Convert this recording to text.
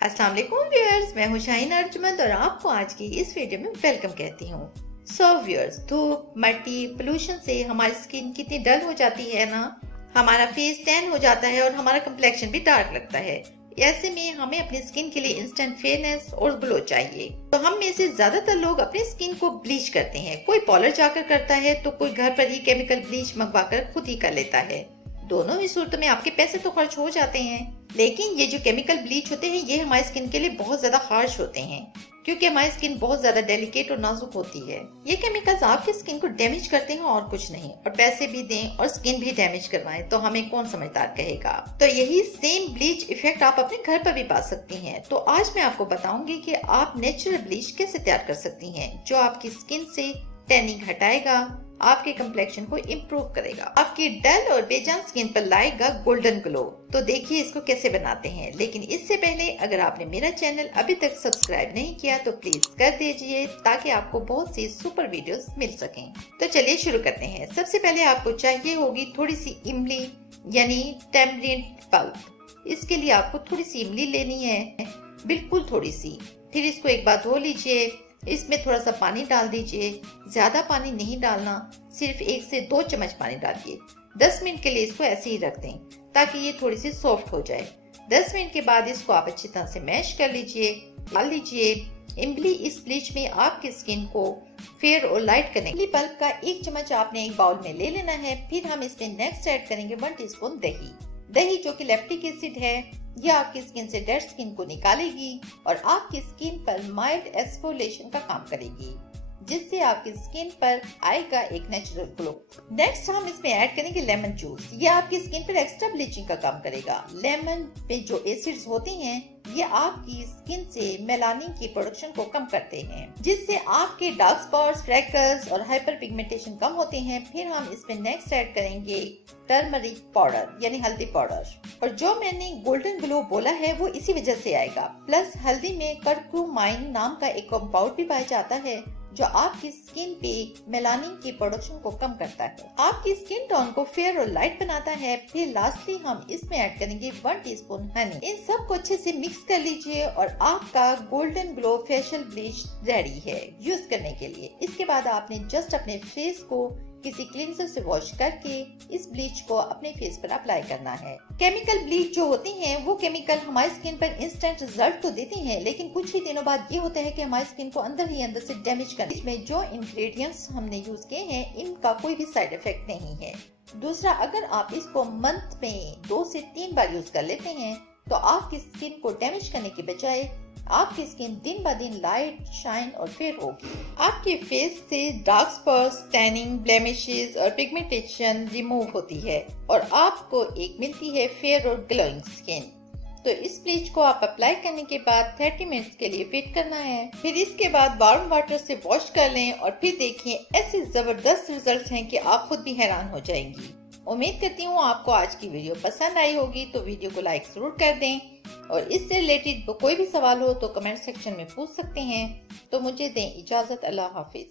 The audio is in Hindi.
अस्सलाम वालेकुम व्यूअर्स, मैं हूं शाहीन अर्जुमंद और आपको आज की इस वीडियो में वेलकम कहती हूं। सो व्यूअर्स, धूप, मिट्टी, पोल्यूशन से हमारी स्किन कितनी डल हो जाती है ना। हमारा फेस टैन हो जाता है और हमारा कम्प्लेक्शन भी डार्क लगता है। ऐसे में हमें अपनी स्किन के लिए इंस्टेंट फेयरनेस और ग्लो चाहिए। तो हम में से ज्यादातर लोग अपनी स्किन को ब्लीच करते हैं। कोई पार्लर जाकर करता है तो कोई घर पर ही केमिकल ब्लीच मंगवाकर खुद ही कर लेता है। दोनों ही सूरतों में आपके पैसे तो खर्च हो जाते हैं, लेकिन ये जो केमिकल ब्लीच होते हैं ये हमारी स्किन के लिए बहुत ज्यादा हार्श होते हैं, क्योंकि हमारी स्किन बहुत ज्यादा डेलिकेट और नाजुक होती है। ये केमिकल्स आपकी स्किन को डैमेज करते हैं और कुछ नहीं। और पैसे भी दें और स्किन भी डैमेज करवाएं तो हमें कौन समझदार कहेगा। तो यही सेम ब्लीच इफेक्ट आप अपने घर पर भी पा सकती हैं। तो आज मैं आपको बताऊंगी कि आप नेचुरल ब्लीच कैसे तैयार कर सकती हैं, जो आपकी स्किन से टैनिंग हटाएगा, आपके कम्प्लेक्शन को इम्प्रूव करेगा, आपकी डल और बेजान स्किन पर लाएगा गोल्डन ग्लो। तो देखिए इसको कैसे बनाते हैं। लेकिन इससे पहले अगर आपने मेरा चैनल अभी तक सब्सक्राइब नहीं किया तो प्लीज कर दीजिए, ताकि आपको बहुत सी सुपर वीडियोस मिल सकें। तो चलिए शुरू करते हैं। सबसे पहले आपको चाहिए होगी थोड़ी सी इमली यानी टैमरिंड पल्प। इसके लिए आपको थोड़ी सी इमली लेनी है, बिल्कुल थोड़ी सी। फिर इसको एक बार धो लीजिए। इसमें थोड़ा सा पानी डाल दीजिए, ज्यादा पानी नहीं डालना, सिर्फ 1 से 2 चम्मच पानी डालिए। 10 मिनट के लिए इसको ऐसे ही रख दें ताकि ये थोड़ी सी सॉफ्ट हो जाए। 10 मिनट के बाद इसको आप अच्छी तरह से मैश कर लीजिए। डाल लीजिए इमली। इस ब्लीच में आपकी स्किन को फेयर और लाइट करने इमली पल्प का 1 चम्मच आपने एक बाउल में ले लेना है। फिर हम इसमें नेक्स्ट ऐड करेंगे 1 टीस्पून दही। दही जो कि लैक्टिक एसिड है, यह आपकी स्किन से डेड स्किन को निकालेगी और आपकी स्किन पर माइल्ड एक्सफोलिएशन का काम करेगी, जिससे आपकी स्किन पर आएगा एक नेचुरल ग्लो। नेक्स्ट हम इसमें ऐड करेंगे लेमन जूस। ये आपकी स्किन पर एक्स्ट्रा ब्लीचिंग का काम करेगा। लेमन में जो एसिड्स होते हैं ये आपकी स्किन से मेलानिन की प्रोडक्शन को कम करते हैं, जिससे आपके डार्क स्पॉट्स, फ्रैकल्स और हाइपर पिगमेंटेशन कम होते हैं। फिर हम इसमें नेक्स्ट ऐड करेंगे टर्मरिक पाउडर यानी हल्दी पाउडर। और जो मैंने गोल्डन ग्लो बोला है वो इसी वजह से आएगा। प्लस हल्दी में कर्क्यूमाइन नाम का एक कंपाउंड भी पाया जाता है, जो आपकी स्किन पे मेलानिन की प्रोडक्शन को कम करता है, आपकी स्किन टोन को फेयर और लाइट बनाता है। फिर लास्टली हम इसमें ऐड करेंगे 1 टीस्पून हनी। इन सब को अच्छे से मिक्स कर लीजिए और आपका golden glow facial bleach ready है यूज करने के लिए। इसके बाद आपने जस्ट अपने फेस को किसी क्लींसर से वॉश करके इस ब्लीच को अपने फेस पर अप्लाई करना है। केमिकल ब्लीच जो होती हैं वो केमिकल हमारी स्किन पर इंस्टेंट रिजल्ट तो देते हैं, लेकिन कुछ ही दिनों बाद ये होता है कि हमारी स्किन को अंदर ही अंदर से डैमेज कर। इसमें जो इंग्रेडिएंट्स हमने यूज किए हैं इनका कोई भी साइड इफेक्ट नहीं है। दूसरा, अगर आप इसको मंथ में 2 से 3 बार यूज कर लेते हैं तो आपकी स्किन को डैमेज करने के बजाय आपकी स्किन दिन ब दिन लाइट, शाइन और फेयर होगी। आपके फेस से डार्क स्पॉट्स, टैनिंग, ब्लेमिशेस और पिगमेंटेशन रिमूव होती है और आपको एक मिलती है फेयर और ग्लोइंग स्किन। तो इस ब्लीच को आप अप्लाई करने के बाद 30 मिनट्स के लिए वेट करना है। फिर इसके बाद वार्म वाटर से वॉश कर लें और फिर देखिए ऐसे जबरदस्त रिजल्ट्स हैं कि आप खुद भी हैरान हो जाएंगी। उम्मीद करती हूँ आपको आज की वीडियो पसंद आई होगी, तो वीडियो को लाइक जरूर कर दें और इससे रिलेटेड कोई भी सवाल हो तो कमेंट सेक्शन में पूछ सकते हैं। तो मुझे दें इजाजत। अल्लाह हाफिज।